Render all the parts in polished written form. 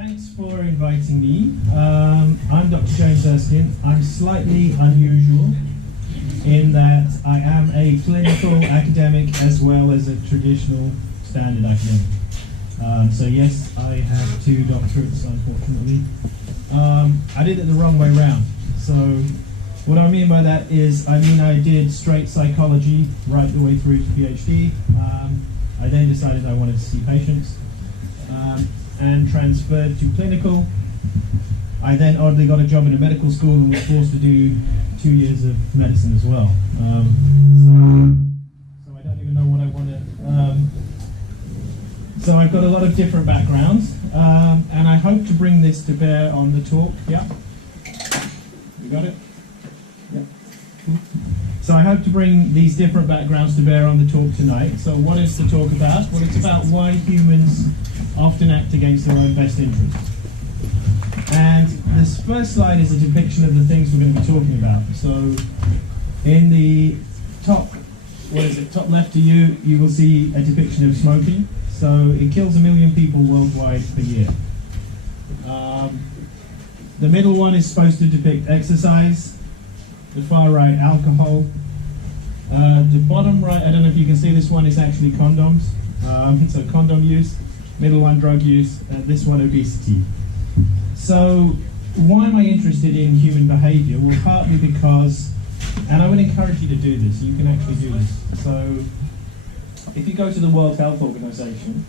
Thanks for inviting me. I'm Dr. James Erskine. I'm slightly unusual in that I am a clinical academic as well as a traditional standard academic. So yes, I have two doctorates, unfortunately. I did it the wrong way round. So what I mean by that is, I did straight psychology right the way through to PhD. I then decided I wanted to see patients. And transferred to clinical. I then oddly got a job in a medical school and was forced to do 2 years of medicine as well. So I don't even know what I want to... So I've got a lot of different backgrounds, and I hope to bring this to bear on the talk. Yeah? You got it? Yeah. So I hope to bring these different backgrounds to bear on the talk tonight. So what is the talk about? Well, it's about why humans often act against their own best interests. And this first slide is a depiction of the things we're going to be talking about. So in the top left of you, you will see a depiction of smoking. So it kills 1 million people worldwide per year. The middle one is supposed to depict exercise. The far right, alcohol. The bottom right, I don't know if you can see this one, is actually condoms. So condom use. Middle one, drug use, and this one, obesity. So why am I interested in human behavior? Well, partly because, and I would encourage you to do this, you can actually do this. So if you go to the World Health Organization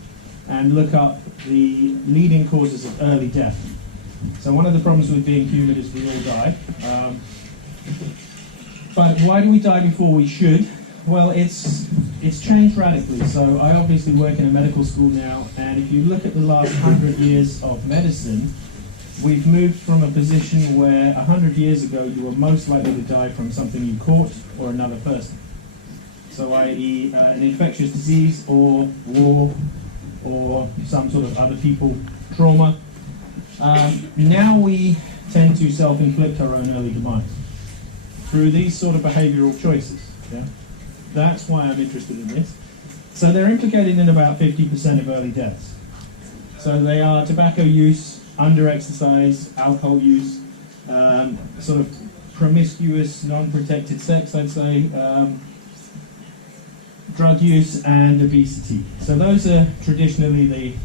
and look up the leading causes of early death. So one of the problems with being human is we all die. But why do we die before we should? Well, it's changed radically. So I obviously work in a medical school now, and if you look at the last 100 years of medicine, we've moved from a position where 100 years ago you were most likely to die from something you caught or another person. So i.e. An infectious disease or war or some sort of other people trauma. Now we tend to self-inflict our own early demise through these sort of behavioral choices. Yeah? That's why I'm interested in this. So they're implicated in about 50% of early deaths. So they are tobacco use, under-exercise, alcohol use, sort of promiscuous, non-protected sex, I'd say, drug use, and obesity. So those are traditionally the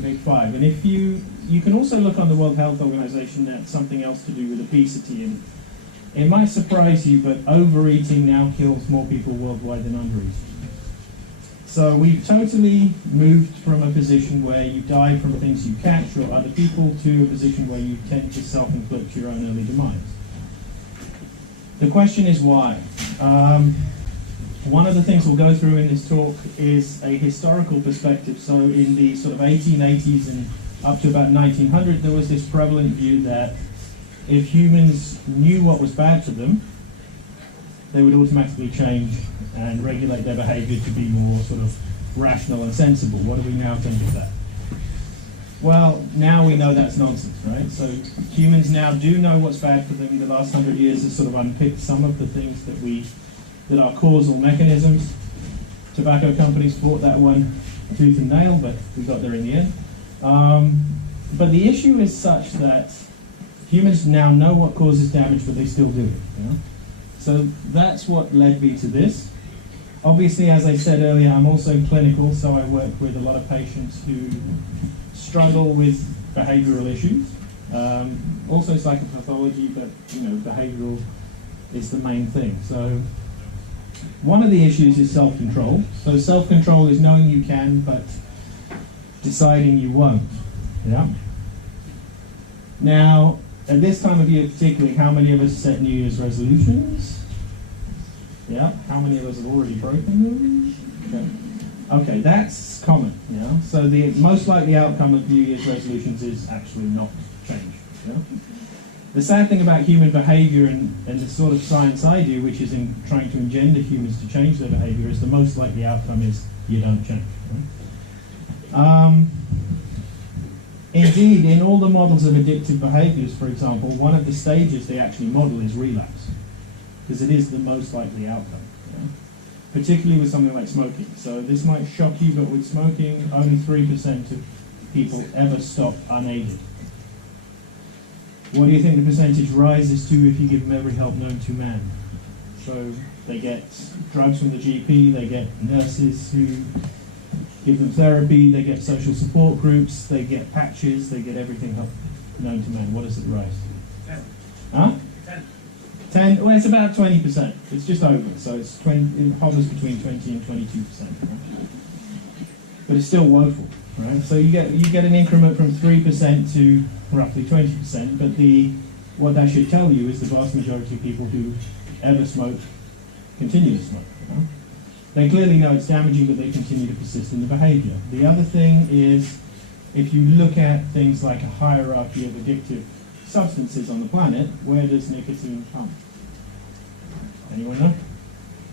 big five. And if you can also look on the World Health Organization at something else to do with obesity. And it might surprise you, but overeating now kills more people worldwide than undereating. So we've totally moved from a position where you die from things you catch or other people to a position where you tend to self-inflict your own early demise. The question is why? One of the things we'll go through in this talk is a historical perspective. So in the sort of 1880s and up to about 1900, there was this prevalent view that if humans knew what was bad for them, they would automatically change and regulate their behavior to be more sort of rational and sensible. What do we now think of that? Well, now we know that's nonsense, right? So humans now do know what's bad for them. The last 100 years has sort of unpicked some of the things that are causal mechanisms. Tobacco companies fought that one tooth and nail, but we got there in the end. But the issue is such that humans now know what causes damage, but they still do it. You know? So that's what led me to this. Obviously, as I said earlier, I'm also clinical, so I work with a lot of patients who struggle with behavioral issues. Also psychopathology, but behavioral is the main thing. So one of the issues is self-control. So self-control is knowing you can, but deciding you won't. Yeah. Now, at this time of year particularly, how many of us set New Year's resolutions? Yeah. How many of us have already broken them? Okay, that's common. Yeah. So the most likely outcome of New Year's resolutions is actually not change. Yeah? The sad thing about human behavior and the sort of science I do, which is in trying to engender humans to change their behavior, is the most likely outcome is you don't change. Right? Indeed, in all the models of addictive behaviors, for example, one of the stages they actually model is relapse, because it is the most likely outcome, particularly with something like smoking. So this might shock you, but with smoking, only 3% of people ever stop unaided. What do you think the percentage rises to if you give them every help known to man? So they get drugs from the GP, they get nurses who give them therapy, they get social support groups, they get patches, they get everything known to man. What does it rise to? 10. Huh? 10. 10? Well, it's about 20%. It's just over. So it's 20, it hovers between 20 and 22%. Right? But it's still woeful, right? So you get an increment from 3% to roughly 20%, but what that should tell you is the vast majority of people who ever smoke continue to smoke. You know? They clearly know it's damaging, but they continue to persist in the behavior. The other thing is, if you look at things like a hierarchy of addictive substances on the planet, where does nicotine come? Anyone know?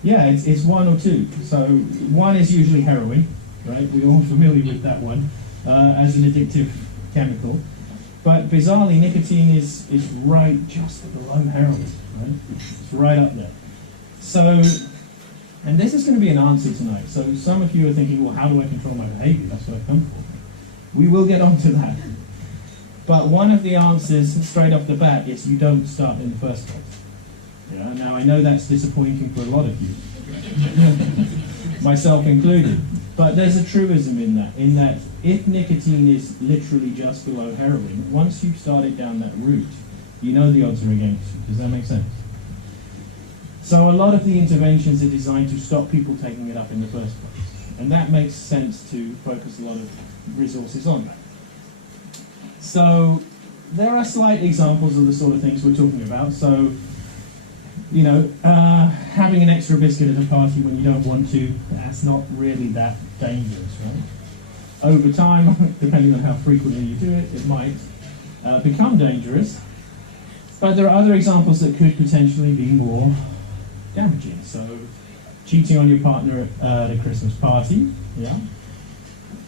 Yeah, it's one or two. So one is usually heroin, right? We're all familiar with that one as an addictive chemical. But bizarrely, nicotine is right just below heroin, right? It's right up there. So, and this is going to be an answer tonight. So some of you are thinking, well, how do I control my behavior? That's what I've come for. We will get onto that. But one of the answers straight off the bat is you don't start in the first place. Yeah, now I know that's disappointing for a lot of you, myself included. But there's a truism in that if nicotine is literally just below heroin, once you've started down that route, you know the odds are against you. Does that make sense? So a lot of the interventions are designed to stop people taking it up in the first place. And that makes sense to focus a lot of resources on that. So there are slight examples of the sort of things we're talking about. So, you know, having an extra biscuit at a party when you don't want to, that's not really that dangerous, right? Over time, depending on how frequently you do it, it might become dangerous. But there are other examples that could potentially be more damaging. So, cheating on your partner at a Christmas party, yeah.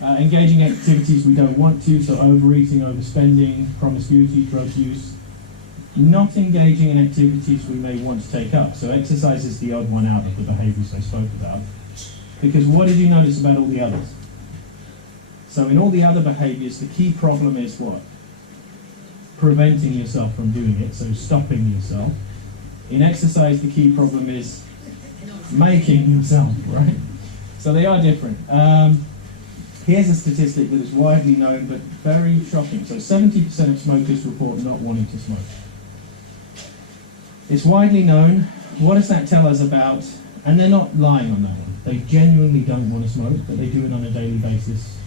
Engaging in activities we don't want to, so overeating, overspending, promiscuity, drug use. Not engaging in activities we may want to take up. So exercise is the odd one out of the behaviors I spoke about. Because what did you notice about all the others? So in all the other behaviors, the key problem is what? Preventing yourself from doing it, so stopping yourself. In exercise, the key problem is making yourself, right? So they are different. Here's a statistic that is widely known but very shocking. So 70% of smokers report not wanting to smoke. It's widely known. What does that tell us about? And they're not lying on that one. They genuinely don't want to smoke, but they do it on a daily basis.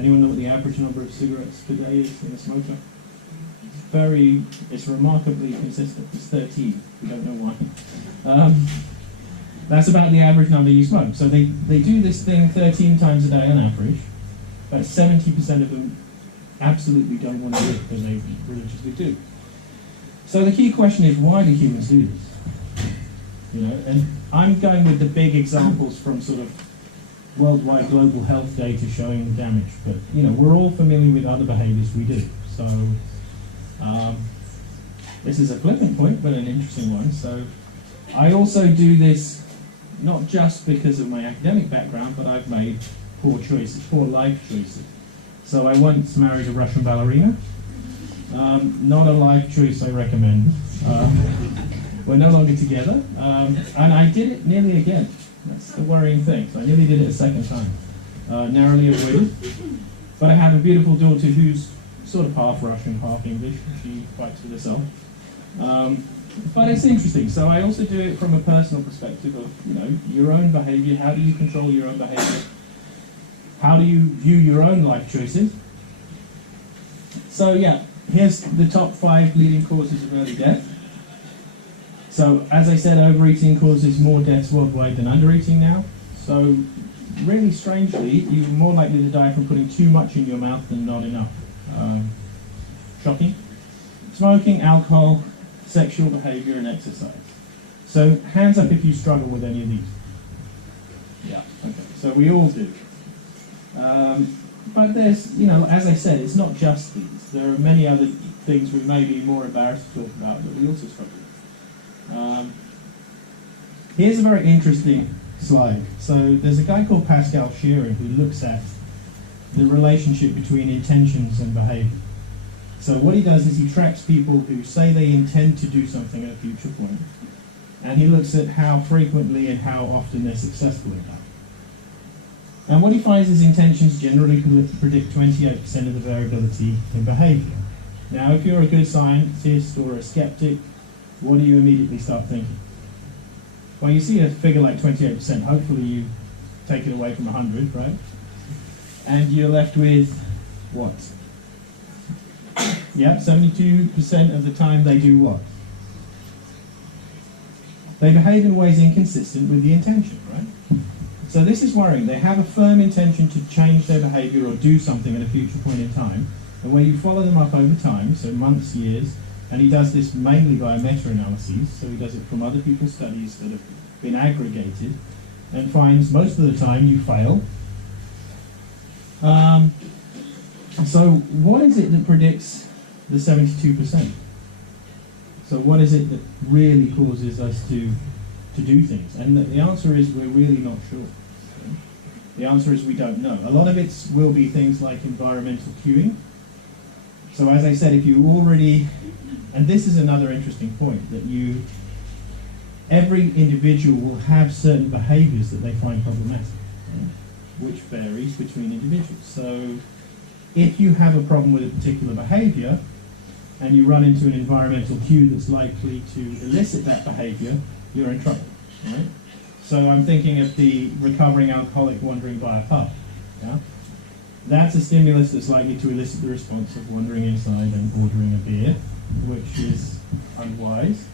Anyone know what the average number of cigarettes per day is in a smoker? It's remarkably consistent. It's 13. We don't know why. That's about the average number you smoke. So they do this thing 13 times a day on average. But 70% of them absolutely don't want to do it, because they religiously do. So the key question is, why do humans do this? You know, and I'm going with the big examples from sort of worldwide global health data showing the damage. But you know, we're all familiar with other behaviors we do. So this is a flippant point, but an interesting one. So I also do this not just because of my academic background, but I've made poor choices, poor life choices. So I once married a Russian ballerina. Not a life choice I recommend. We're no longer together. And I did it nearly again. That's the worrying thing. So I nearly did it a second time. Narrowly avoided. But I have a beautiful daughter who's sort of half Russian, half English. She fights with herself. But it's interesting. So I also do it from a personal perspective of, you know, your own behavior. How do you control your own behavior? How do you view your own life choices? So yeah, here's the top 5 leading causes of early death. So as I said, overeating causes more deaths worldwide than undereating now. So really strangely, you're more likely to die from putting too much in your mouth than not enough. Shocking. Smoking, alcohol, sexual behavior, and exercise. So hands up if you struggle with any of these. Yeah, okay. So we all do. But there's, you know, as I said, it's not just these. There are many other things we may be more embarrassed to talk about that we also struggle with. Here's a very interesting slide. So there's a guy called Pascal Shearer who looks at the relationship between intentions and behavior. So what he does is he tracks people who say they intend to do something at a future point, and he looks at how frequently and how often they're successful in that. And what he finds is intentions generally predict 28% of the variability in behavior. Now, if you're a good scientist or a skeptic, what do you immediately start thinking? Well, you see a figure like 28%, hopefully you take it away from 100, right? And you're left with what? Yeah, 72% of the time they do what? They behave in ways inconsistent with the intention, right? So this is worrying. They have a firm intention to change their behavior or do something at a future point in time, and when you follow them up over time, so months, years, and he does this mainly via meta-analyses, so he does it from other people's studies that have been aggregated, and finds most of the time you fail. So what is it that predicts the 72%? So what is it that really causes us to do things? And the answer is we're really not sure. The answer is we don't know. A lot of it will be things like environmental cueing. So as I said, if you already, and this is another interesting point, that every individual will have certain behaviors that they find problematic, right? Which varies between individuals. So if you have a problem with a particular behavior, and you run into an environmental cue that's likely to elicit that behavior, you're in trouble, right? So I'm thinking of the recovering alcoholic wandering by a pub. Yeah? That's a stimulus that's likely to elicit the response of wandering inside and ordering a beer, which is unwise.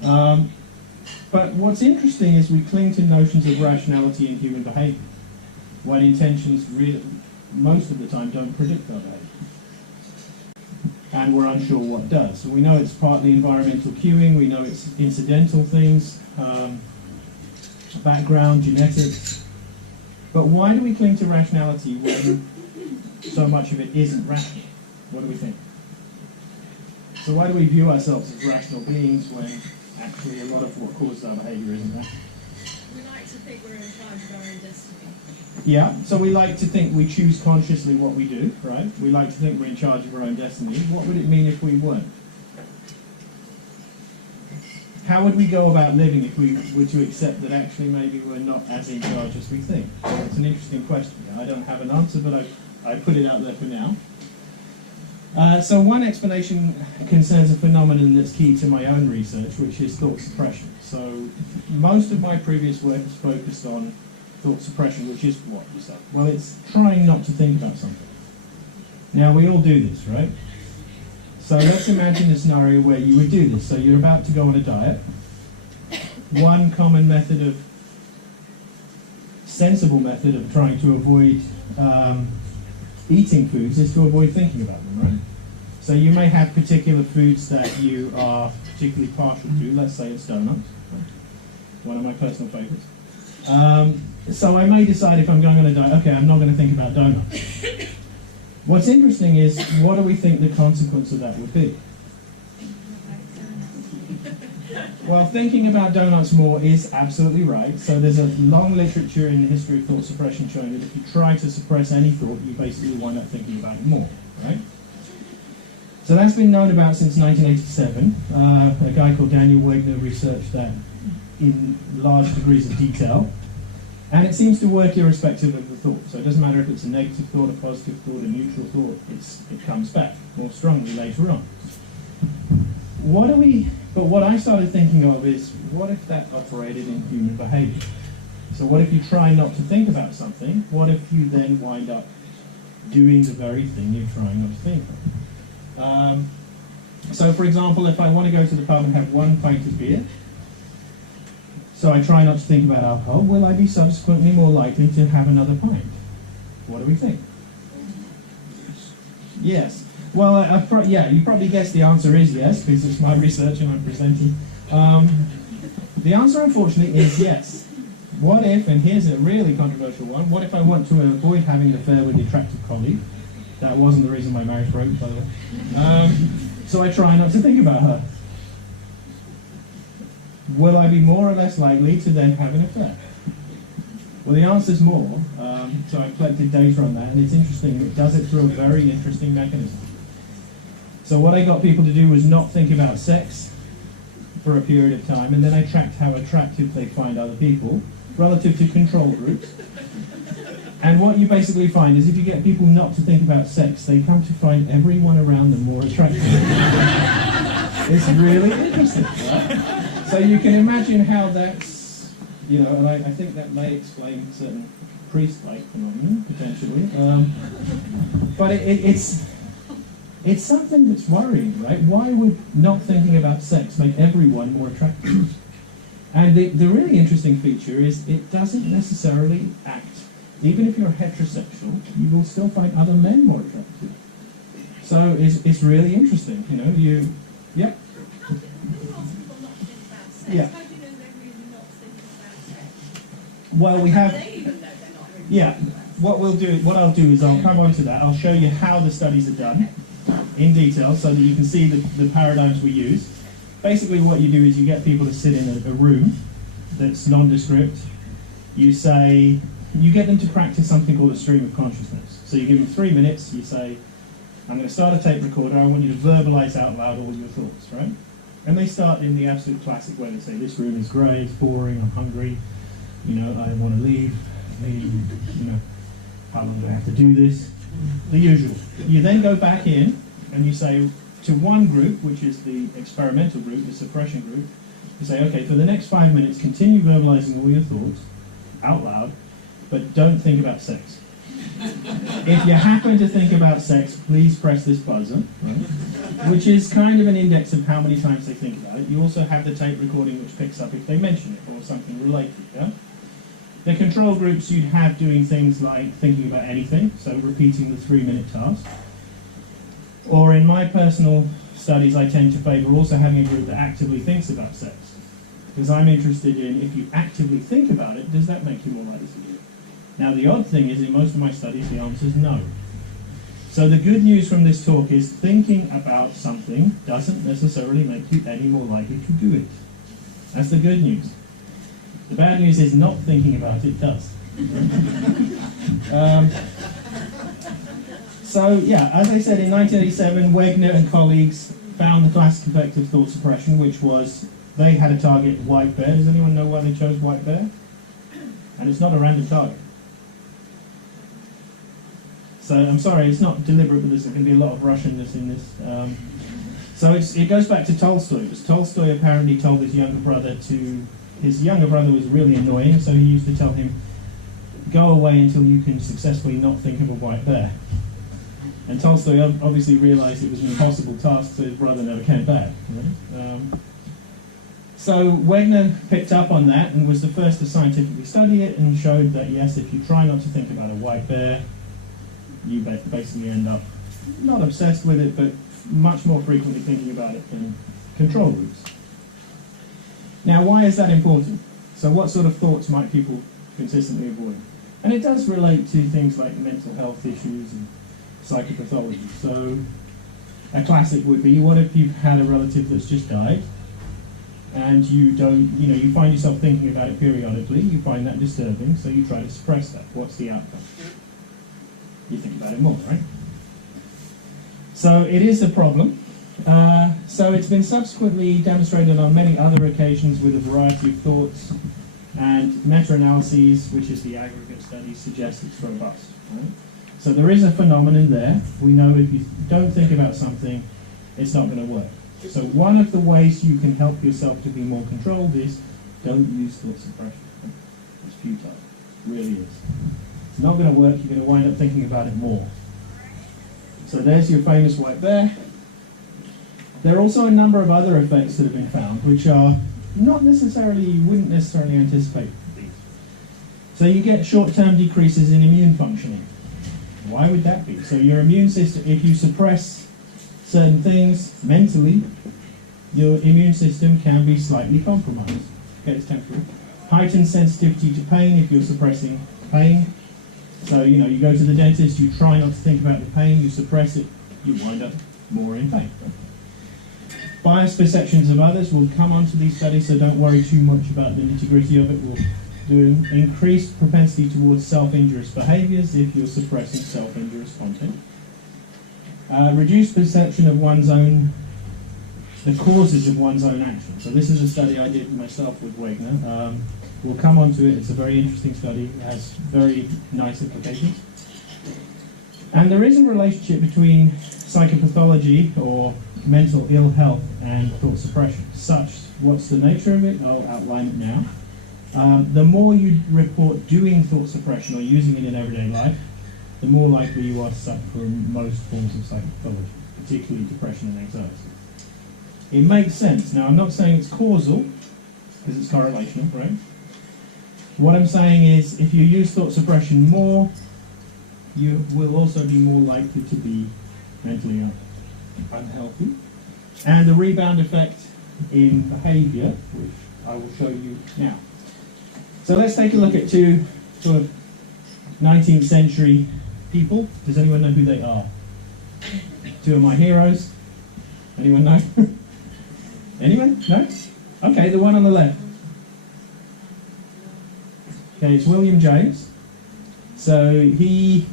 But what's interesting is we cling to notions of rationality in human behavior, when intentions most of the time don't predict our behavior. And we're unsure what does. So we know it's partly environmental cueing, we know it's incidental things, background, genetics. But why do we cling to rationality when so much of it isn't rational? What do we think? So why do we view ourselves as rational beings when actually a lot of what causes our behavior isn't rational? We like to think we're in charge of our own destiny. Yeah, so we like to think we choose consciously what we do, right? We like to think we're in charge of our own destiny. What would it mean if we weren't? How would we go about living if we were to accept that actually maybe we're not as in charge as we think? Well, it's an interesting question. I don't have an answer, but I put it out there for now. So one explanation concerns a phenomenon that's key to my own research, which is thought suppression. So most of my previous work is focused on thought suppression, which is what is that? Well, it's trying not to think about something. Now, we all do this, right? So let's imagine a scenario where you would do this. So you're about to go on a diet. One common method sensible method of trying to avoid eating foods is to avoid thinking about them, right? So you may have particular foods that you are particularly partial to. Let's say it's donuts, one of my personal favorites. So I may decide if I'm going on a diet, okay, I'm not going to think about donuts. What's interesting is, what do we think the consequence of that would be? Well, thinking about donuts more is absolutely right. So there's a long literature in the history of thought suppression showing that if you try to suppress any thought, you basically wind up thinking about it more, right? So that's been known about since 1987. A guy called Daniel Wegner researched that in large degrees of detail. And it seems to work irrespective of the thought. So it doesn't matter if it's a negative thought, a positive thought, a neutral thought, it comes back more strongly later on. But what I started thinking of is, what if that operated in human behavior? So what if you try not to think about something? What if you then wind up doing the very thing you're trying not to think of? So for example, if I want to go to the pub and have one pint of beer, so I try not to think about alcohol, will I be subsequently more likely to have another pint? What do we think? Yes. Well, yeah, you probably guessed the answer is yes, because it's my research and I'm presenting. The answer, unfortunately, is yes. What if, and here's a really controversial one, what if I want to avoid having an affair with the attractive colleague? That wasn't the reason my marriage broke, by the way. So I try not to think about her. Will I be more or less likely to then have an affair? Well, the answer's more. So I collected data on that, and it's interesting. It does it through a very interesting mechanism. So what I got people to do was not think about sex for a period of time, and then I tracked how attractive they find other people relative to control groups. And what you basically find is if you get people not to think about sex, they come to find everyone around them more attractive. It's really interesting, right? So you can imagine how that's, and I think that may explain certain priest-like phenomenon, potentially. But it's something that's worrying, right? Why would not thinking about sex make everyone more attractive? And the really interesting feature is it doesn't necessarily act. Even if you're heterosexual, you will still find other men more attractive. So it's really interesting, yeah. Yeah. Well, we have. Yeah. What I'll do is I'll come on to that. I'll show you how the studies are done in detail, so that you can see the paradigms we use. Basically, what you do is you get people to sit in a room that's nondescript. You get them to practice something called a stream of consciousness. So you give them 3 minutes, you say, I'm going to start a tape recorder, I want you to verbalize out loud all your thoughts, right? And they start in the absolute classic way. They say, this room is grey, it's boring, I'm hungry, I want to leave, how long do I have to do this? The usual. You then go back in and you say to one group, which is the experimental group, the suppression group, you say, okay, for the next 5 minutes, continue verbalizing all your thoughts out loud, but don't think about sex. If you happen to think about sex, please press this buzzer, right? Which is kind of an index of how many times they think about it. You also have the tape recording which picks up if they mention it or something related. Yeah? The control groups you'd have doing things like thinking about anything, so repeating the 3-minute task. Or in my personal studies, I tend to favour also having a group that actively thinks about sex. Because I'm interested in, if you actively think about it, does that make you more likely to do it? Now, the odd thing is, in most of my studies, the answer is no. So the good news from this talk is thinking about something doesn't necessarily make you any more likely to do it. That's the good news. The bad news is not thinking about it does. So, yeah, as I said, in 1987, Wegner and colleagues found the classic effect of thought suppression, which was they had a target, white bear. Does anyone know why they chose white bear? And it's not a random target. So I'm sorry, it's not deliberate, but there's going to be a lot of Russianness in this. So it goes back to Tolstoy, because Tolstoy apparently told his younger brother was really annoying, so he used to tell him, go away until you can successfully not think of a white bear. And Tolstoy obviously realized it was an impossible task, so his brother never came back. Right? So Wegner picked up on that and was the first to scientifically study it and showed that, yes, if you try not to think about a white bear, you basically end up not obsessed with it, but much more frequently thinking about it than control groups. Now, why is that important? So what sort of thoughts might people consistently avoid? And it does relate to things like mental health issues and psychopathology. So a classic would be, what if you've had a relative that's just died, and you find yourself thinking about it periodically, you find that disturbing, so you try to suppress that. What's the outcome? You think about it more, right? So it is a problem. So it's been subsequently demonstrated on many other occasions with a variety of thoughts, and meta-analyses, which is the aggregate study, suggest it's robust. Right? So there is a phenomenon there. We know if you don't think about something, it's not going to work. So one of the ways you can help yourself to be more controlled is don't use thought suppression. It's futile. It really is. It's not going to work. You're going to wind up thinking about it more. So there's your famous white bear. There are also a number of other effects that have been found, which are you wouldn't necessarily anticipate these. So you get short-term decreases in immune functioning. Why would that be? So your immune system, if you suppress certain things mentally, your immune system can be slightly compromised. Okay, it's temporary. Heightened sensitivity to pain if you're suppressing pain. So, you go to the dentist, you try not to think about the pain, you suppress it, you wind up more in pain. Biased perceptions of others. We'll come on to these studies, so don't worry too much about the nitty-gritty of it. We'll do increased propensity towards self-injurious behaviors if you're suppressing self-injurious content. Reduced perception of the causes of one's own action. So this is a study I did myself with Wagner. We'll come on to it. It's a very interesting study. It has very nice implications. And there is a relationship between psychopathology or mental ill health and thought suppression. What's the nature of it? I'll outline it now. The more you report doing thought suppression or using it in everyday life, the more likely you are to suffer from most forms of psychopathology, particularly depression and anxiety. It makes sense. Now, I'm not saying it's causal, because it's correlational, right? What I'm saying is, if you use thought suppression more, you will also be more likely to be mentally unhealthy. And the rebound effect in behavior, which I will show you now. So let's take a look at two sort of 19th century people. Does anyone know who they are? Two of my heroes. Anyone know? Anyone? No? Okay, the one on the left. Okay, it's William James. So he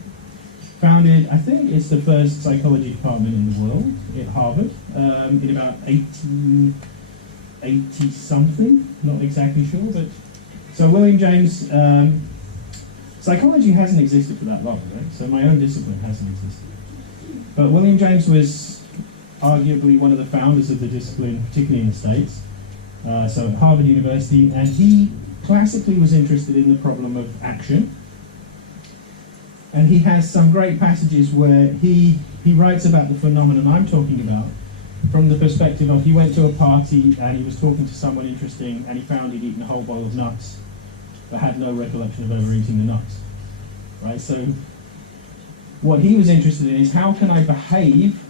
founded, I think it's the first psychology department in the world at Harvard in about 1880 something, not exactly sure, but so William James, psychology hasn't existed for that long, right? So my own discipline hasn't existed. But William James was arguably one of the founders of the discipline, particularly in the States, so at Harvard University, and he classically was interested in the problem of action. And he has some great passages where he writes about the phenomenon I'm talking about from the perspective of he went to a party and he was talking to someone interesting and he found he'd eaten a whole bowl of nuts but had no recollection of ever eating the nuts. Right? So what he was interested in is how can I behave,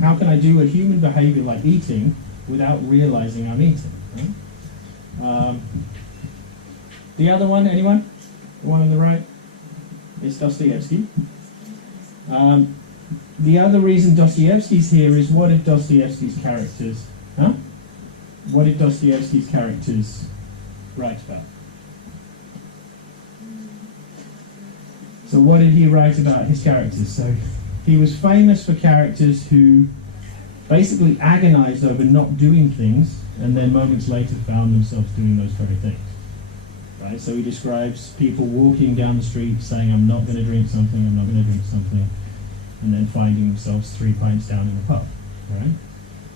how can I do a human behavior like eating without realizing I'm eating? Right? The other one, anyone? The one on the right? It's Dostoevsky. The other reason Dostoevsky's here is what did Dostoevsky's characters, What did Dostoevsky's characters write about? So what did he write about his characters? So he was famous for characters who basically agonized over not doing things and then moments later found themselves doing those very things. Right? So he describes people walking down the street saying, I'm not going to drink something, I'm not going to drink something, and then finding themselves 3 pints down in the pub. Right?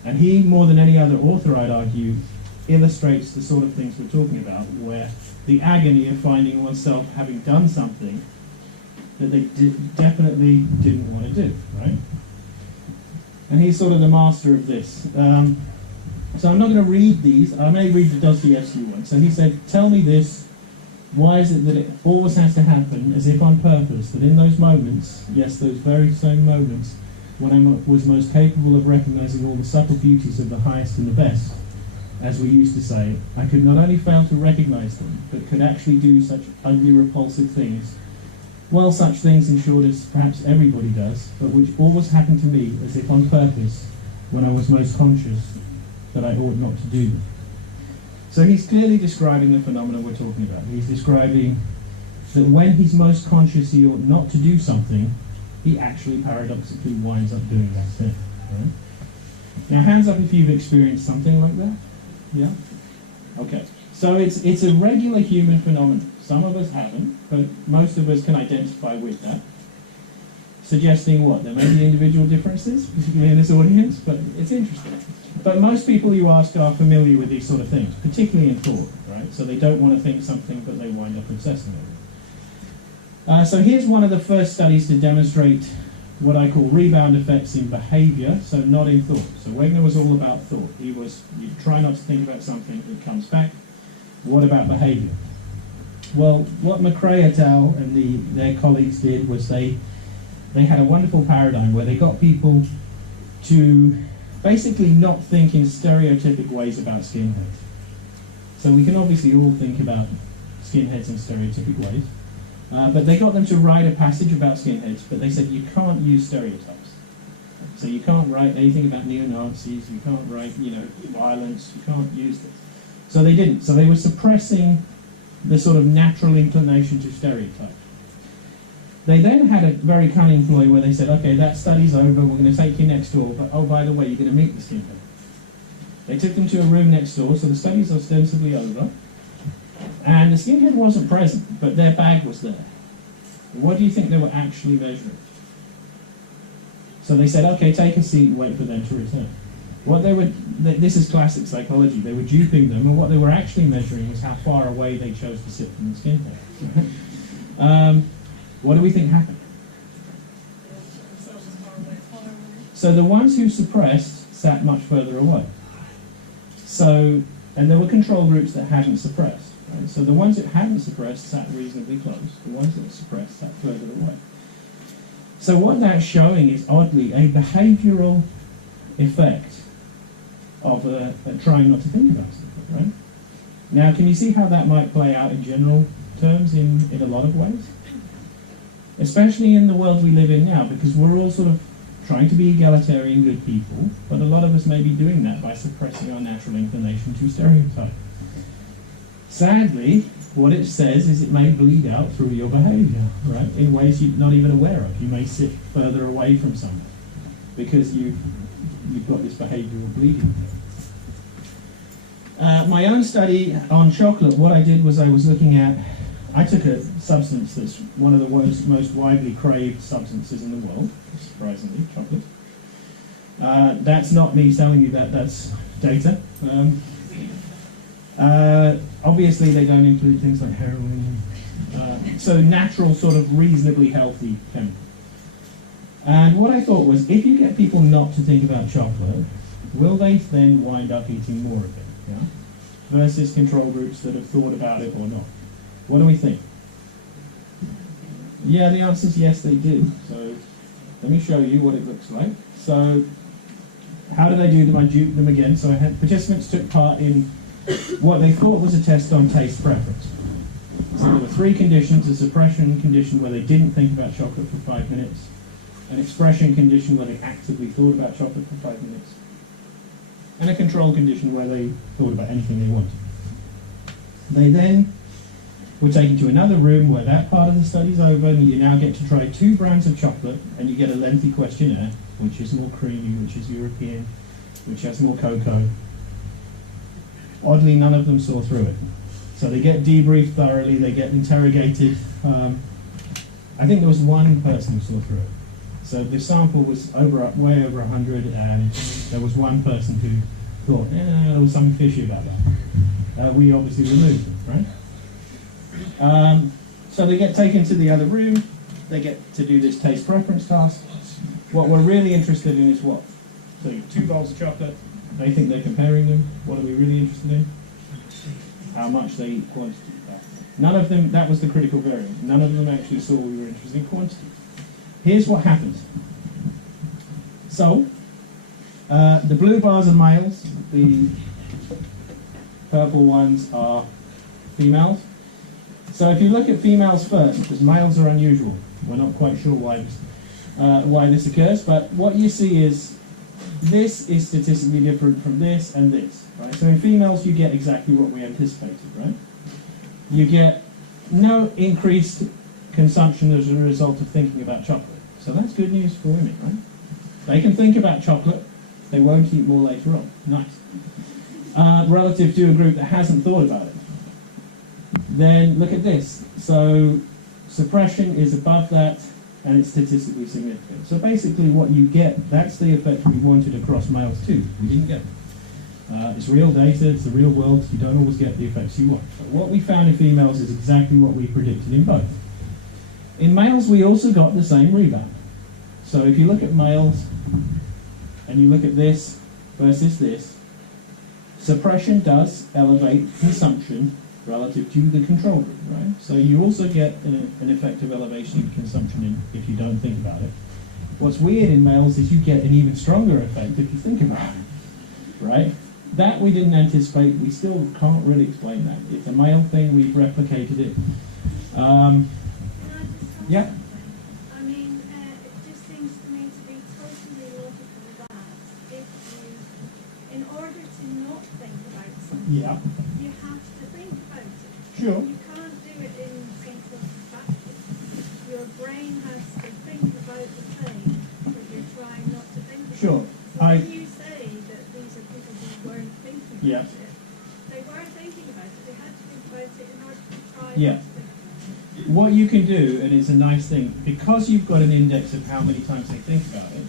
And he, more than any other author, I'd argue, illustrates the sort of things we're talking about, where the agony of finding oneself having done something that they definitely didn't want to do. Right? And he's sort of the master of this. So I'm not going to read these. I may read the Dostoevsky one. So he said, tell me this. Why is it that it always has to happen, as if on purpose, that in those moments, yes, those very same moments, when I was most capable of recognizing all the subtle beauties of the highest and the best, as we used to say, I could not only fail to recognize them, but could actually do such ugly, repulsive things. Well, such things, in short, as perhaps everybody does, but which always happened to me, as if on purpose, when I was most conscious that I ought not to do them. So he's clearly describing the phenomenon we're talking about. He's describing that when he's most conscious he ought not to do something, he actually paradoxically winds up doing that thing. Right? Now, hands up if you've experienced something like that. Yeah? Okay. So it's a regular human phenomenon. Some of us haven't, but most of us can identify with that. Suggesting what? There may be individual differences, particularly in this audience, but it's interesting. But most people you ask are familiar with these sort of things, particularly in thought, right? So they don't want to think something, but they wind up obsessing over it. So here's one of the first studies to demonstrate what I call rebound effects in behavior, so not in thought. So Wagner was all about thought. You try not to think about something, it comes back. What about behavior? Well, what McRae et al. And their colleagues did was they had a wonderful paradigm where they got people to basically not think in stereotypic ways about skinheads. So we can obviously all think about skinheads in stereotypic ways, but they got them to write a passage about skinheads, but they said you can't use stereotypes. So you can't write anything about neo-Nazis, you can't write, violence, you can't use this. So they didn't. So they were suppressing the sort of natural inclination to stereotype. They then had a very cunning ploy where they said, okay, that study's over, we're going to take you next door, but oh, by the way, you're going to meet the skinhead. They took them to a room next door, so the study's ostensibly over, and the skinhead wasn't present, but their bag was there. What do you think they were actually measuring? So they said, okay, take a seat and wait for them to return. What they were, this is classic psychology, they were duping them, and what they were actually measuring was how far away they chose to sit from the skinhead. What do we think happened? So the ones who suppressed sat much further away. So, and there were control groups that hadn't suppressed. Right? So the ones that hadn't suppressed sat reasonably close. The ones that suppressed sat further away. So what that's showing is, oddly, a behavioural effect of trying not to think about something, right? Now, can you see how that might play out in general terms in a lot of ways? Especially in the world we live in now, because we're all sort of trying to be egalitarian, good people, but a lot of us may be doing that by suppressing our natural inclination to stereotype. Sadly, what it says is it may bleed out through your behaviour, right? In ways you're not even aware of. You may sit further away from someone because you've got this behavioural bleeding. My own study on chocolate, what I did was I was looking at, I took a substance that's one of the most widely craved substances in the world, surprisingly, chocolate. That's not me telling you that, that's data. Obviously they don't include things like heroin, so natural, sort of reasonably healthy chemicals. And what I thought was, if you get people not to think about chocolate, will they then wind up eating more of it? Yeah? Versus control groups that have thought about it or not. What do we think? Yeah, the answer is yes, they do. So let me show you what it looks like. So how did I do them? I duped them again. So I had participants took part in what they thought was a test on taste preference. So there were three conditions: a suppression condition where they didn't think about chocolate for 5 minutes, an expression condition where they actively thought about chocolate for 5 minutes, and a control condition where they thought about anything they wanted. They then were taken to another room where that part of the study's over, and you now get to try 2 brands of chocolate, and you get a lengthy questionnaire: which is more creamy, which is European, which has more cocoa. Oddly, none of them saw through it. So they get debriefed thoroughly, they get interrogated. I think there was one person who saw through it. So the sample was way over 100, and there was one person who thought, there was something fishy about that. We obviously removed them, right? So they get taken to the other room, they get to do this taste preference task. What we're really interested in is what? So 2 bowls of chocolate, they think they're comparing them. What are we really interested in? How much they eat quantity. None of them, that was the critical variant. None of them actually saw we were interested in quantity. Here's what happens. So, the blue bars are males, the purple ones are females. So if you look at females first, because males are unusual, we're not quite sure why this occurs, but what you see is this is statistically different from this and this. Right? So in females you get exactly what we anticipated, right? You get no increased consumption as a result of thinking about chocolate. So that's good news for women, right? They can think about chocolate, they won't eat more later on. Nice. Relative to a group that hasn't thought about it. Then look at this. So suppression is above that, and it's statistically significant. So basically what you get, that's the effect we wanted across males too. We didn't get it. It's real data, it's the real world, you don't always get the effects you want. But what we found in females is exactly what we predicted in both. In males we also got the same rebound. So if you look at males, and you look at this versus this, suppression does elevate consumption relative to the control group, right? So you also get an effect of elevation in consumption if you don't think about it. What's weird in males is you get an even stronger effect if you think about it, right? That we didn't anticipate. We still can't really explain that. It's a male thing. We've replicated it. Yeah. I mean, it just seems to me to be totally logical that if you, in order to not think about something, Yeah. you have to think about it. Sure. You can't do it in some sort of practice. Your brain has to think about the thing, but you're trying not to think about Sure. it. So when you say that these are people who weren't thinking Yeah. about it, they were thinking about it. They had to think about it in order to try Yeah. not to think about it. What you can do, and it's a nice thing, because you've got an index of how many times they think about it,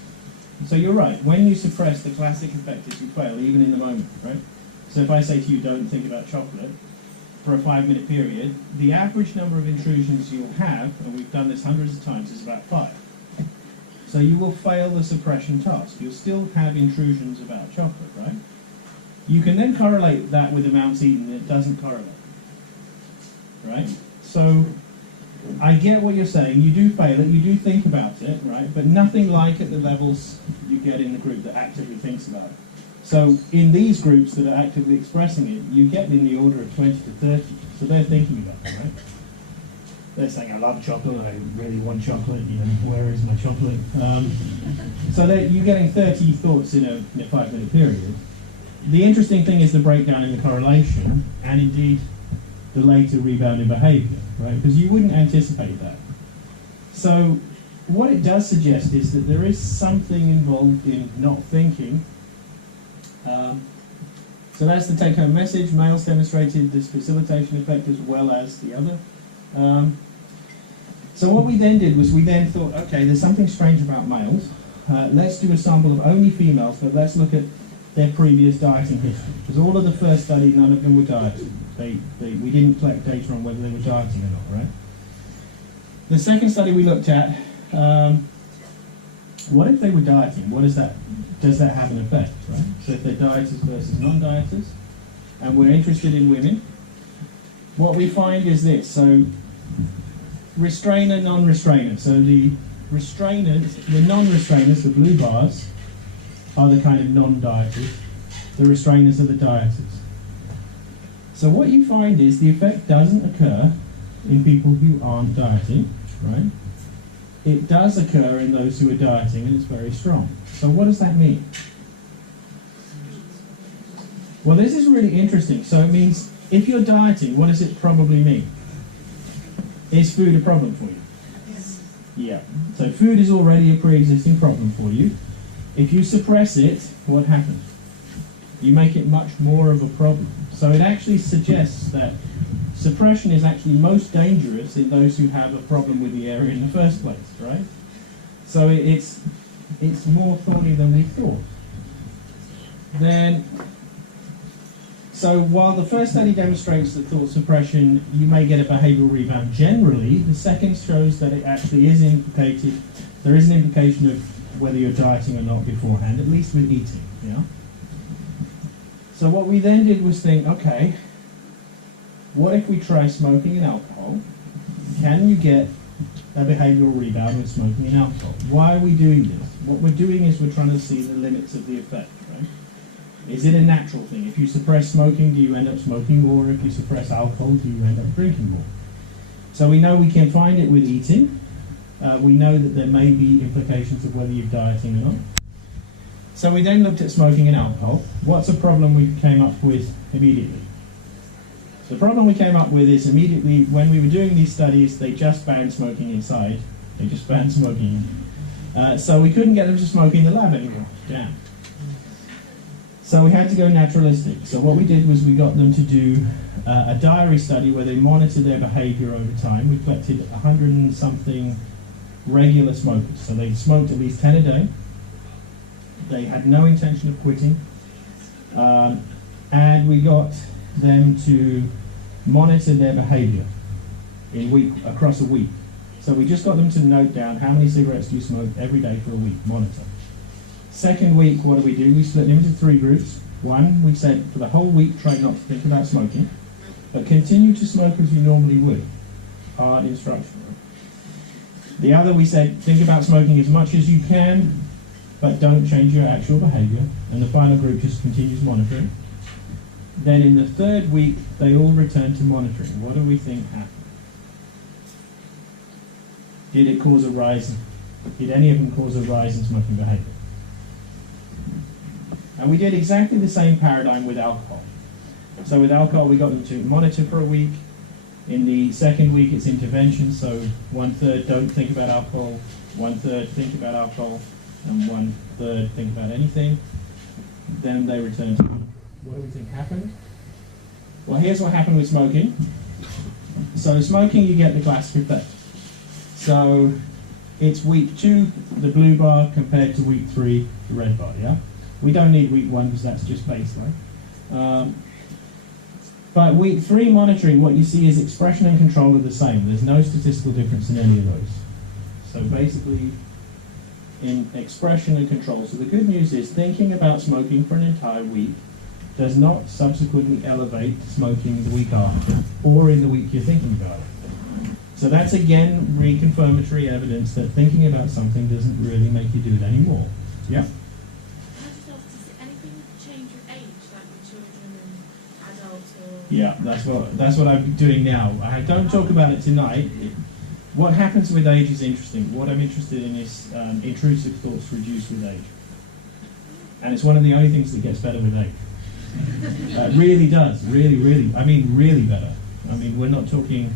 so you're right, when you suppress, the classic effect is you fail, even in the moment, right? So if I say to you, don't think about chocolate, for a 5-minute period, the average number of intrusions you'll have, and we've done this hundreds of times, is about 5. So you will fail the suppression task. You'll still have intrusions about chocolate, right? You can then correlate that with amounts eaten, and it doesn't correlate, right? So I get what you're saying. You do fail it, you do think about it, right? But nothing like at the levels you get in the group that actively thinks about it. So in these groups that are actively expressing it, you get in the order of 20 to 30. So they're thinking about it, right? They're saying, I love chocolate, I really want chocolate, you know, where is my chocolate? So you're getting 30 thoughts in a 5-minute period. The interesting thing is the breakdown in the correlation, and indeed the later rebound in behavior, right? Because you wouldn't anticipate that. So what it does suggest is that there is something involved in not thinking. So that's the take-home message. Males demonstrated this facilitation effect as well as the other. So what we then did was we then thought, okay, there's something strange about males. Let's do a sample of only females, but let's look at their previous dieting history. Because all of the first study, none of them were dieting. We didn't collect data on whether they were dieting or not, right? The second study we looked at, what if they were dieting? Does that have an effect, right? So if they're dieters versus non-dieters, and we're interested in women, what we find is this. So restrainer, non-restrainer. So the restrainers, the non-restrainers, the blue bars, are the kind of non-dieters. The restrainers are the dieters. So what you find is the effect doesn't occur in people who aren't dieting, right? It does occur in those who are dieting, and it's very strong. So what does that mean? Well, this is really interesting. So it means if you're dieting, what does it probably mean? Is food a problem for you? Yes. Yeah. So food is already a pre-existing problem for you. If you suppress it, what happens? You make it much more of a problem. So it actually suggests that suppression is actually most dangerous in those who have a problem with the area in the first place, right? So it's more thorny than we thought. So while the first study demonstrates that thought suppression, you may get a behavioural rebound generally, the second shows that it actually is implicated. There is an implication of whether you're dieting or not beforehand, at least with eating, yeah? So what we then did was think, okay, what if we try smoking and alcohol? Can you get a behavioural rebound with smoking and alcohol? Why are we doing this? What we're doing is we're trying to see the limits of the effect, right? Is it a natural thing? If you suppress smoking, do you end up smoking more? If you suppress alcohol, do you end up drinking more? So we know we can find it with eating. We know that there may be implications of whether you're dieting or not. So we then looked at smoking and alcohol. What's a problem we came up with immediately? The problem we came up with is immediately when we were doing these studies, they just banned smoking inside. They just banned smoking. So we couldn't get them to smoke in the lab anymore. Damn. So we had to go naturalistic. So what we did was we got them to do a diary study where they monitored their behavior over time. We collected 100 and something regular smokers. So they smoked at least 10 a day. They had no intention of quitting. And we got them to monitor their behavior across a week. So we just got them to note down how many cigarettes do you smoke every day for a week, monitor. Second week, what do? We split them into 3 groups. One, we said for the whole week try not to think about smoking, but continue to smoke as you normally would. Hard instruction. The other, we said think about smoking as much as you can, but don't change your actual behavior. And the final group just continues monitoring. Then in the 3rd week, they all return to monitoring. What do we think happened? Did it cause a rise? Did any of them cause a rise in smoking behavior? And we did exactly the same paradigm with alcohol. So with alcohol, we got them to monitor for a week. In the second week, it's intervention, so 1/3 don't think about alcohol, 1/3 think about alcohol, and 1/3 think about anything. Then they return to what do we think happened? Well, here's what happened with smoking. So smoking, you get the classic effect. So it's week 2, the blue bar, compared to week 3, the red bar, yeah? We don't need week 1 because that's just baseline. But week 3 monitoring, what you see is expression and control are the same. There's no statistical difference in any of those. So basically, in expression and control. So the good news is thinking about smoking for an entire week does not subsequently elevate smoking the week after or in the week you're thinking about it. So that's again reconfirmatory evidence that thinking about something doesn't really make you do it anymore. Yeah? Does anything change with age, like with children and adults? Or Yeah, that's what I'm doing now. I don't talk about it tonight. What happens with age is interesting. What I'm interested in is intrusive thoughts reduce with age. And it's one of the only things that gets better with age. Really does, really, I mean really better. I mean, we're not talking,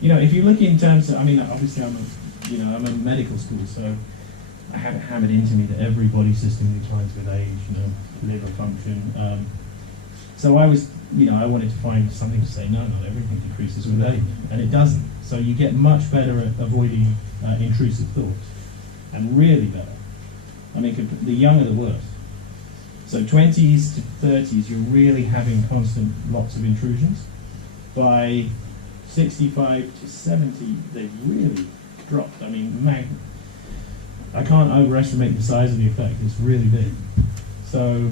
if you look in terms of, obviously I'm a medical school, so I have it hammered into me that every body system declines with age, liver function. So I was, I wanted to find something to say, no, not everything decreases with age, and it doesn't. So you get much better at avoiding intrusive thoughts, and really better. The younger the worse. So 20s to 30s, you're really having constant lots of intrusions. By 65 to 70, they've really dropped. I can't overestimate the size of the effect. It's really big. So,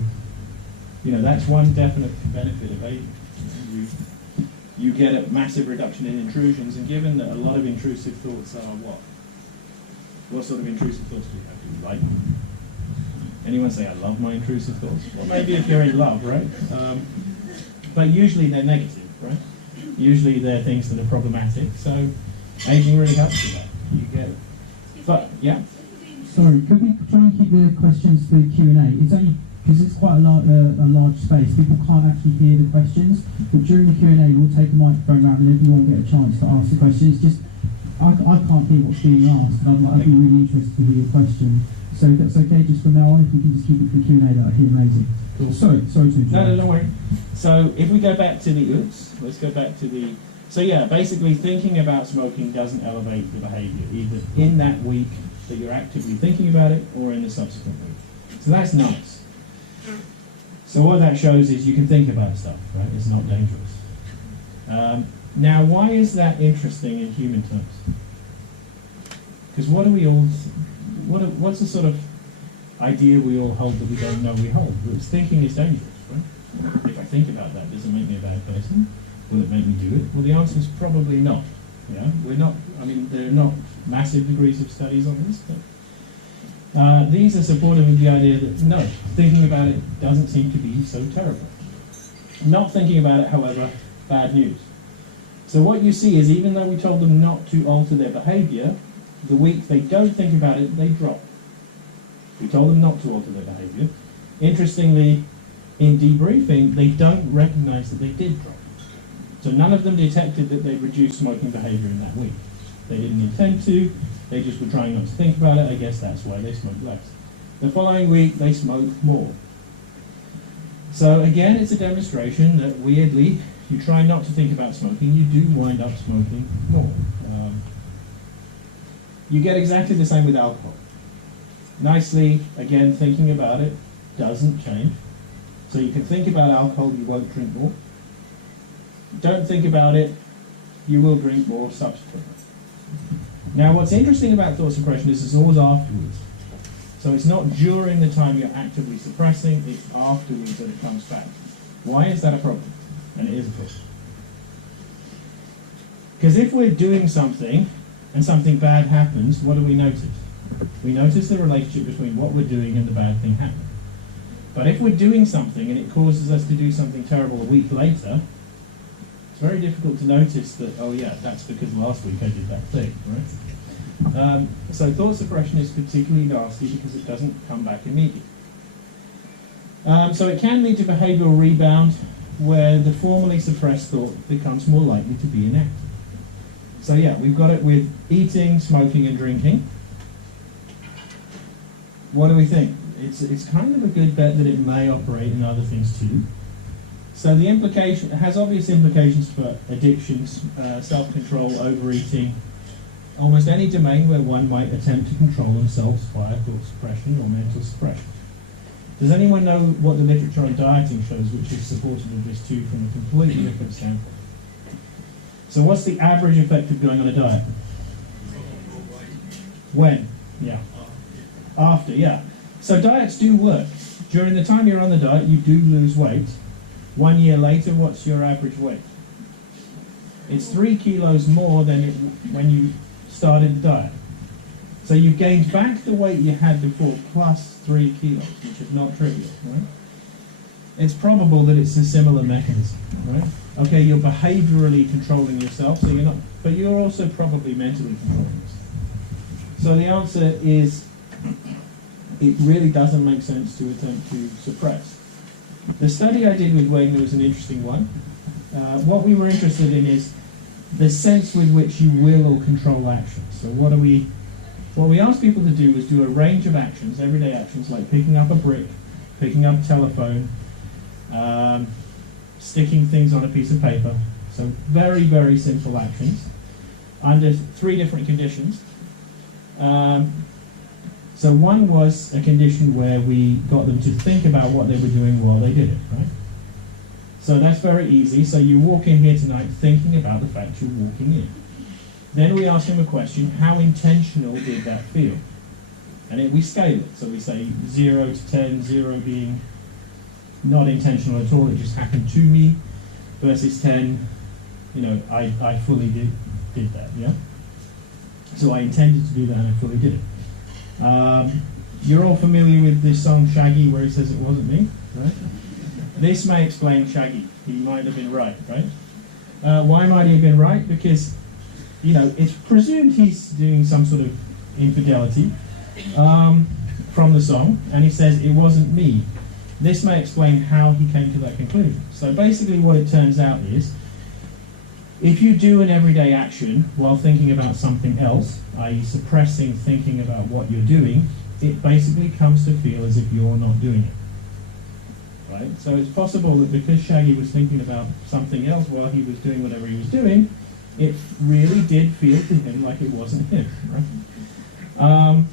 that's one definite benefit of aging. You get a massive reduction in intrusions, and given that a lot of intrusive thoughts are what? What sort of intrusive thoughts do you have? Do you like them? Anyone say, I love my intrusive thoughts? Well, maybe if you're in love, right? But usually they're negative, right? Usually they're things that are problematic, so aging really helps with that. You get it. But, yeah? Sorry, could we try and keep the questions for Q&A? It's only because it's quite a large space. People can't actually hear the questions, but during the Q&A we'll take a microphone around and everyone will get a chance to ask the question. It's just, I can't hear what's being asked, and I'd be really interested to hear your question. So if that's okay, just from now on, if we can just keep it for Q&A, that would be amazing. Cool. Sorry to interrupt. No, don't worry. So if we go back to let's go back to the, so yeah, basically thinking about smoking doesn't elevate the behavior, either in that week that you're actively thinking about it or in the subsequent week. So that's nice. So what that shows is you can think about stuff, right? It's not dangerous. Now, why is that interesting in human terms? Because what do we all, what's the sort of idea we all hold that we don't know we hold? Because thinking is dangerous, right? If I think about that, does it make me a bad person? Will it make me do it? Well, the answer is probably not. Yeah, we're not. There are not massive degrees of studies on this, but these are supportive of the idea that no, thinking about it doesn't seem to be so terrible. Not thinking about it, however, bad news. So what you see is even though we told them not to alter their behavior, the week they don't think about it, they drop. We told them not to alter their behavior. Interestingly, in debriefing, they don't recognize that they did drop. So none of them detected that they reduced smoking behavior in that week. They didn't intend to, they just were trying not to think about it. I guess that's why they smoked less. The following week, they smoked more. So again, it's a demonstration that weirdly, you try not to think about smoking, you do wind up smoking more. You get exactly the same with alcohol. Nicely, again, thinking about it doesn't change. So you can think about alcohol, you won't drink more. Don't think about it, you will drink more subsequently. Now what's interesting about thought suppression is it's always afterwards. So it's not during the time you're actively suppressing, it's afterwards that it comes back. Why is that a problem? And it is a problem. Because if we're doing something and something bad happens, what do we notice? We notice the relationship between what we're doing and the bad thing happening. But if we're doing something and it causes us to do something terrible a week later, it's very difficult to notice that, oh yeah, that's because last week I did that thing, right? So thought suppression is particularly nasty because it doesn't come back immediately. So it can lead to behavioral rebound where the formerly suppressed thought becomes more likely to be enacted. So yeah, we've got it with eating, smoking, and drinking. What do we think? It's kind of a good bet that it may operate in other things too. So the implication, it has obvious implications for addictions, self-control, overeating, almost any domain where one might attempt to control themselves via thought suppression or mental suppression. Does anyone know what the literature on dieting shows, which is supportive of this too from a completely different standpoint? So what's the average effect of going on a diet? When? Yeah. After, yeah. So diets do work. During the time you're on the diet, you do lose weight. 1 year later, what's your average weight? It's 3 kilos more than when you started the diet. So you've gained back the weight you had before, plus 3 kilos, which is not trivial, right? It's probable that it's a similar mechanism, right? Okay, you're behaviorally controlling yourself, so you're not, but you're also probably mentally controlling yourself. So the answer is, it really doesn't make sense to attempt to suppress. The study I did with Wagner was an interesting one. What we were interested in is the sense with which you will or control actions. So what we asked people to do was do a range of actions, everyday actions, like picking up a brick, picking up a telephone, sticking things on a piece of paper. So very, very simple actions under 3 different conditions. So one was a condition where we got them to think about what they were doing while they did it, right? So that's very easy. So you walk in here tonight thinking about the fact you're walking in. Then we ask them a question, how intentional did that feel? And we scale it. So we say 0 to 10, 0 being not intentional at all, it just happened to me, versus 10, I fully did that, yeah? So I intended to do that and I fully did it. You're all familiar with this song Shaggy where he says it wasn't me, right? This may explain Shaggy. He might have been right, right? Why might he have been right? Because, it's presumed he's doing some sort of infidelity from the song, and he says it wasn't me. This may explain how he came to that conclusion. So basically what it turns out is, if you do an everyday action while thinking about something else, i.e. suppressing thinking about what you're doing, it basically comes to feel as if you're not doing it. Right? So it's possible that because Shaggy was thinking about something else while he was doing whatever he was doing, it really did feel to him like it wasn't him. Right?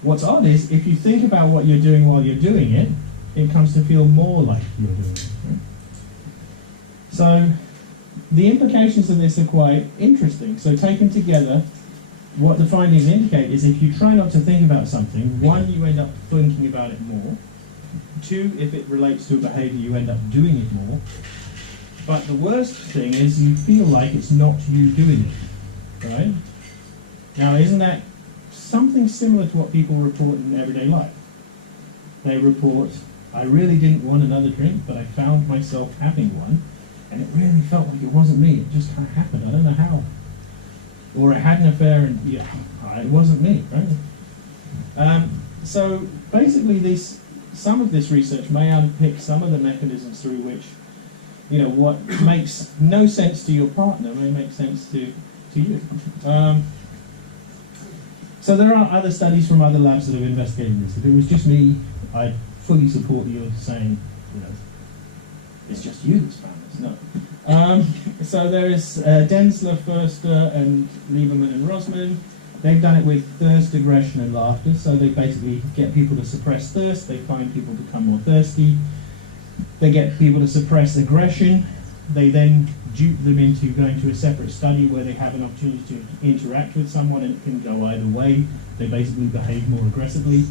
What's odd is, if you think about what you're doing while you're doing it, it comes to feel more like you're doing it. Right? So the implications of this are quite interesting. So taken together, what the findings indicate is if you try not to think about something, 1, you end up thinking about it more. 2, if it relates to a behavior, you end up doing it more. But the worst thing is you feel like it's not you doing it, right? Now, isn't that something similar to what people report in everyday life? They report, I really didn't want another drink, but I found myself having one. And it really felt like it wasn't me. It just kind of happened. I don't know how. Or I had an affair and it wasn't me, right? So basically, some of this research may unpick some of the mechanisms through which, what makes no sense to your partner may make sense to you. So there are other studies from other labs that have investigated this. If it was just me, I'd fully support you saying, it's just you that's found this. No. So there is Densler, Förster, and Lieberman and Rosman. They've done it with thirst, aggression, and laughter. So they basically get people to suppress thirst. They find people become more thirsty. They get people to suppress aggression. They then dupe them into going to a separate study where they have an opportunity to interact with someone, and it can go either way. They basically behave more aggressively.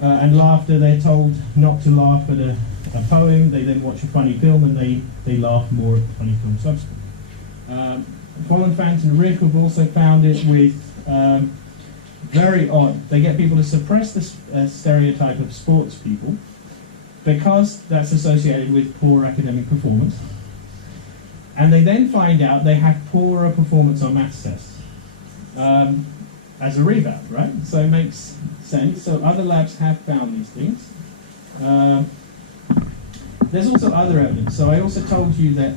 And laughter, they're told not to laugh at a poem. They then watch a funny film and they laugh more at the funny film subsequently. Vollenfant and Rick have also found it with very odd. They get people to suppress the stereotype of sports people because that's associated with poor academic performance. And they then find out they have poorer performance on maths tests as a rebound, right? So it makes sense. So other labs have found these things. There's also other evidence. So I also told you that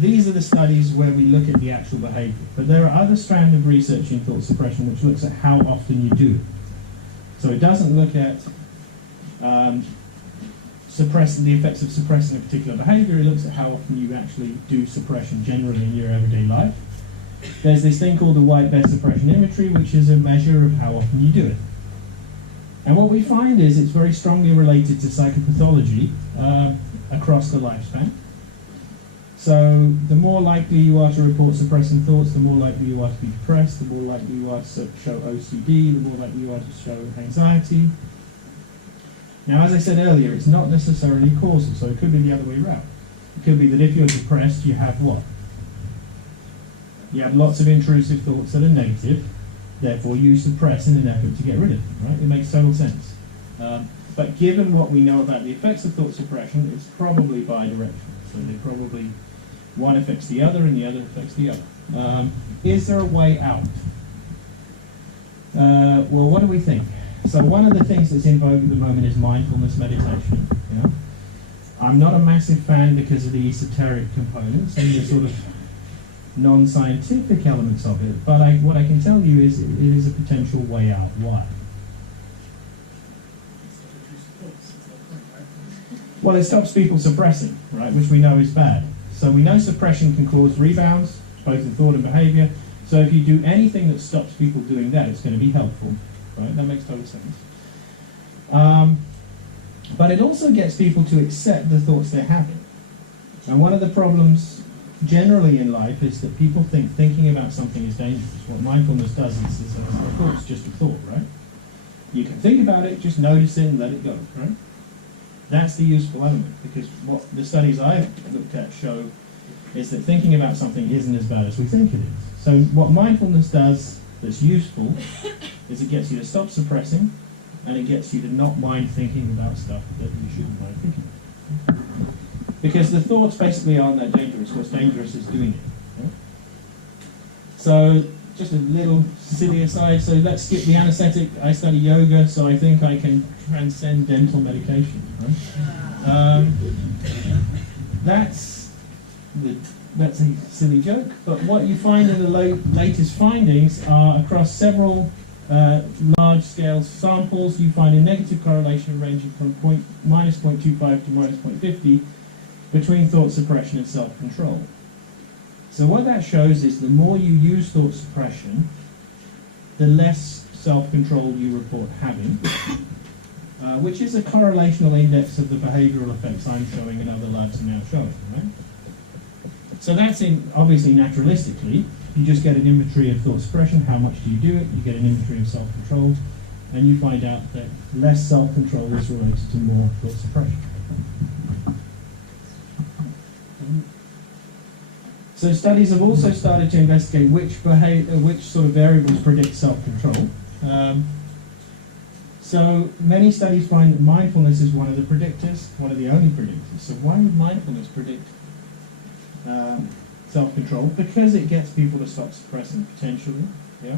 these are the studies where we look at the actual behavior. But there are other strands of research in thought suppression which looks at how often you do it. So it doesn't look at suppressing the effects of suppressing a particular behavior. It looks at how often you actually do suppression generally in your everyday life. There's this thing called the White Bear Suppression Inventory, which is a measure of how often you do it. And what we find is it's very strongly related to psychopathology across the lifespan. So the more likely you are to report suppressing thoughts, the more likely you are to be depressed, the more likely you are to show OCD, the more likely you are to show anxiety. Now, as I said earlier, it's not necessarily causal, so it could be the other way around. It could be that if you're depressed, you have what? You have lots of intrusive thoughts that are negative, therefore you suppress in an effort to get rid of them, right? It makes total sense. But given what we know about the effects of thought suppression, it's probably bi-directional. So they probably, one affects the other and the other affects the other. Is there a way out? Well, what do we think? So one of the things that's in vogue at the moment is mindfulness meditation. Yeah? I'm not a massive fan because of the esoteric components and the sort of non-scientific elements of it, but what I can tell you is it is a potential way out. Why? Well, it stops people suppressing, right, which we know is bad. So we know suppression can cause rebounds, both in thought and behavior. So if you do anything that stops people doing that, it's going to be helpful. Right? That makes total sense. But it also gets people to accept the thoughts they're having. And one of the problems generally in life is that people think thinking about something is dangerous. What mindfulness does is of course, just a thought, right? You can think about it, just notice it and let it go, right? That's the useful element, because what the studies I've looked at show is that thinking about something isn't as bad as we think it is. So what mindfulness does that's useful is it gets you to stop suppressing, and it gets you to not mind thinking about stuff that you shouldn't mind thinking about. Because the thoughts basically aren't that dangerous. What's dangerous is doing it. Right? So just a little silly aside, so let's skip the anesthetic. I study yoga, so I think I can transcend dental medication. Right? That's a silly joke, but what you find in the latest findings are across several large-scale samples, you find a negative correlation ranging from minus 0.25 to minus 0.50 between thought suppression and self-control. So what that shows is the more you use thought suppression, the less self-control you report having, which is a correlational index of the behavioral effects I'm showing and other labs are now showing, right? So that's obviously naturalistically, you just get an inventory of thought suppression, how much do you do it, you get an inventory of self-control, and you find out that less self-control is related to more thought suppression. So studies have also started to investigate which sort of variables predict self-control. So many studies find that mindfulness is one of the predictors, one of the only predictors. So why would mindfulness predict self-control? Because it gets people to stop suppressing potentially, yeah.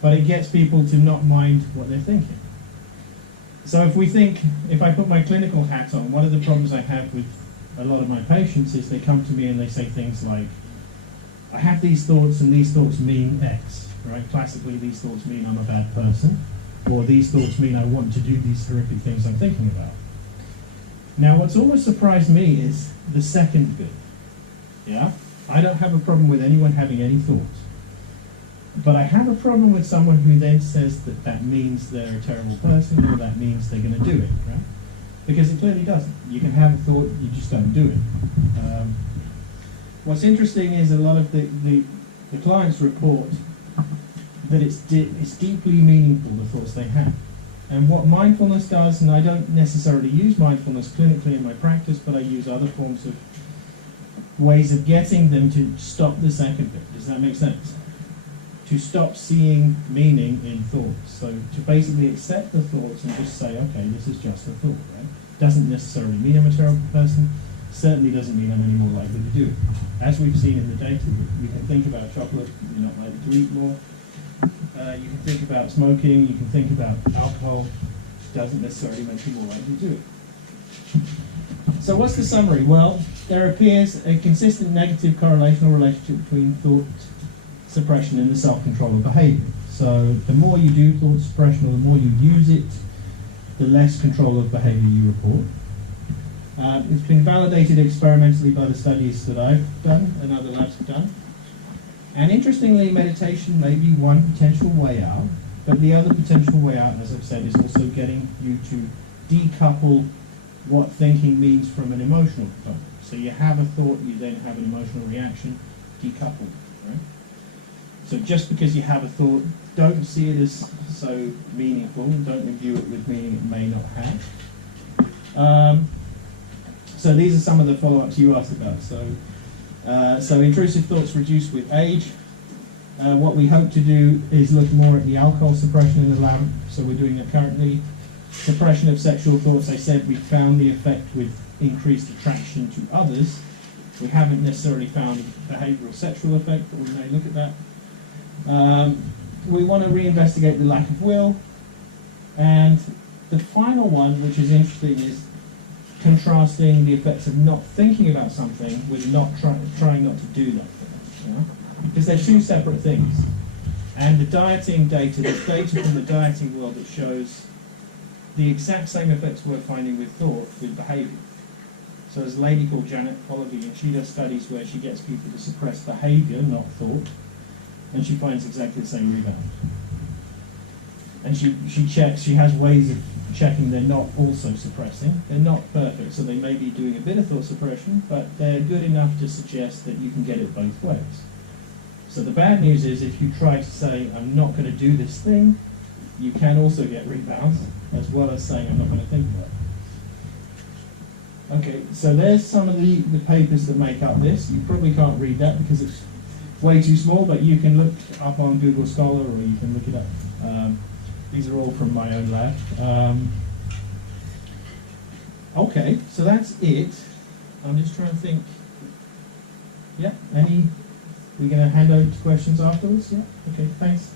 But it gets people to not mind what they're thinking. So if I put my clinical hat on, one of the problems I have with a lot of my patients is they come to me and they say things like, I have these thoughts and these thoughts mean X, right? Classically, these thoughts mean I'm a bad person, or these thoughts mean I want to do these horrific things I'm thinking about. Now, what's always surprised me is the second bit, yeah? I don't have a problem with anyone having any thoughts. But I have a problem with someone who then says that that means they're a terrible person, or that means they're going to do it, right? Because it clearly doesn't. You can have a thought, you just don't do it. What's interesting is a lot of the clients report that it's deeply meaningful, the thoughts they have. And what mindfulness does, and I don't necessarily use mindfulness clinically in my practice, but I use other forms of ways of getting them to stop the second bit. Does that make sense? To stop seeing meaning in thoughts. So to basically accept the thoughts and just say, okay, this is just a thought, right? Doesn't necessarily mean I'm a terrible person, certainly doesn't mean I'm any more likely to do it. As we've seen in the data, you can think about chocolate, you're not likely to eat more. You can think about smoking, you can think about alcohol, doesn't necessarily make you more likely to do it. So what's the summary? Well, there appears a consistent negative correlational relationship between thought suppression and the self-control of behavior. So the more you do thought suppression, or the more you use it, the less control of behavior you report. It's been validated experimentally by the studies that I've done and other labs have done. And interestingly, meditation may be one potential way out, but the other potential way out, as I've said, is also getting you to decouple what thinking means from an emotional component. So you have a thought, you then have an emotional reaction, decoupled. Right? So just because you have a thought, don't see it as so meaningful, don't imbue it with meaning it may not have. So these are some of the follow-ups you asked about. So intrusive thoughts reduce with age. What we hope to do is look more at the alcohol suppression in the lab, so we're doing that currently. Suppression of sexual thoughts, I said we found the effect with increased attraction to others. We haven't necessarily found a behavioural sexual effect, but we may look at that. We want to reinvestigate the lack of will. And the final one, which is interesting, is contrasting the effects of not thinking about something with not trying not to do that thing. You know? Because they're two separate things. And the dieting data, there's data from the dieting world that shows the exact same effects we're finding with thought, with behaviour. So there's a lady called Janet Holloway, and she does studies where she gets people to suppress behaviour, not thought, and she finds exactly the same rebound. And she checks, she has ways of checking they're not also suppressing. They're not perfect, so they may be doing a bit of thought suppression, but they're good enough to suggest that you can get it both ways. So the bad news is if you try to say, I'm not going to do this thing, you can also get rebounds, as well as saying, I'm not going to think about it. Okay, so there's some of the papers that make up this. You probably can't read that because it's way too small, but you can look up on Google Scholar, or you can look it up. These are all from my own lab. Okay, so that's it. I'm just trying to think. Yeah, we're going to hand over to questions afterwards? Yeah? Okay, thanks.